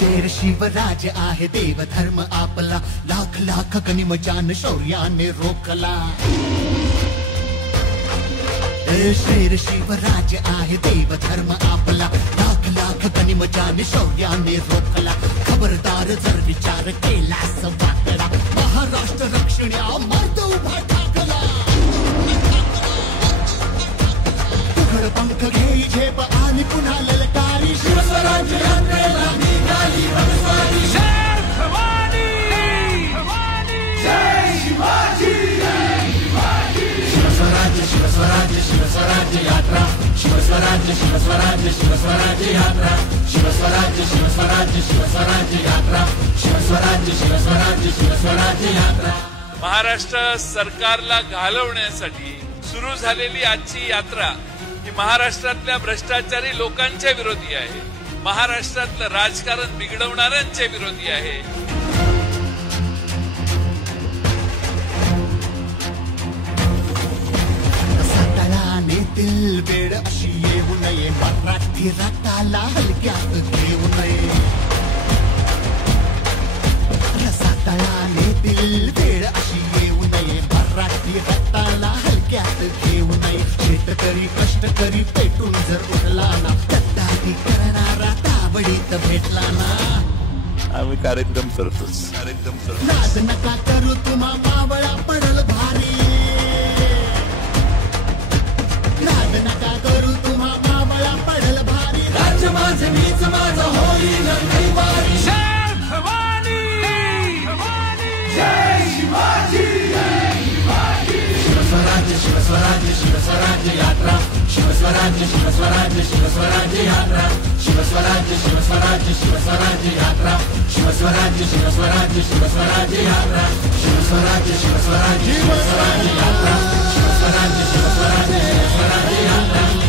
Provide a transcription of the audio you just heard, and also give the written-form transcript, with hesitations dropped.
शेर शिवराज आहे देव धर्म आपला, लाख लाख गनिमजान शौर्याने रोखला. शेर शिवराज आहे देव धर्म आपला, लाख लाख गनिमजान शौर्याने रोखला. खबरदार जर विचार केलास वाकडा, महाराष्ट्र रक्षण्या मर्द उभा ठाकला. तुघड पंख घेई झेप आणि पुन्हा ललकारी, शिवस्वराज्य यात्रेला निघाली रणस्वारी. शेर भवानी, जय शिवाजी, शिवस्वराज्य शिवस्वराज्य शिवस्वराज्य यात्रा, शिवस्वराज्य शिवस्वराज्य शिवस्वराज्य यात्रा, शिवस्वराज्य शिवस्वराज्य शिवस्वराज्य यात्रा, शिवस्वराज्य शिवस्वराज्य शिवस्वराज्य यात्रा. महाराष्ट्र सरकारला घालवण्यासाठी सुरू झालेली आजची यात्रा ही महाराष्ट्रातल्या भ्रष्टाचारी लोकांच्या विरोधी आहे, महाराष्ट्रातलं राजकारण बिघडवणाऱ्यांच्या विरोधी आहे. नेतील वेळ अशी येऊ नये, मराठी रक्ताला हलक्यात घेऊ नये. रसातळा नेतील वेळ अशी येऊ नये, मराठी रक्ताला हलक्यात घेऊ नये. शेतकरी कष्टकरी पेटून जर उठला ना, गद्दारी करणारा ताबडीत भेटला ना. आम्ही कार्यक्रम करतोच. लाज नका करू तुम्हा मावळा पडल भारी, लाज नका करू तुम्हा मावळा पडल भारी. राज्य माझं मीच माझं होईल कैवारी. शेर भवानी, जय शिवाजी, शिवस्वराज्य शिवस्वराज्य शिवस्वराज्य यात्रा, शिवस्वराज्य शिवस्वराज्य शिवस्वराज्य यात्रा, शिवस्वराज्य शिवस्वराज्य शिवस्वराज्य यात्रा, शिवस्वराज्य शिवस्वराज्य शिवस्वराज्य यात्रा, शिवस्वराज्य शिवस्वराज्य शिवस्वराज्य यात्रा, शिवस्वराज्य शिवस्वराज्य शिवस्वराज्य यात्रा.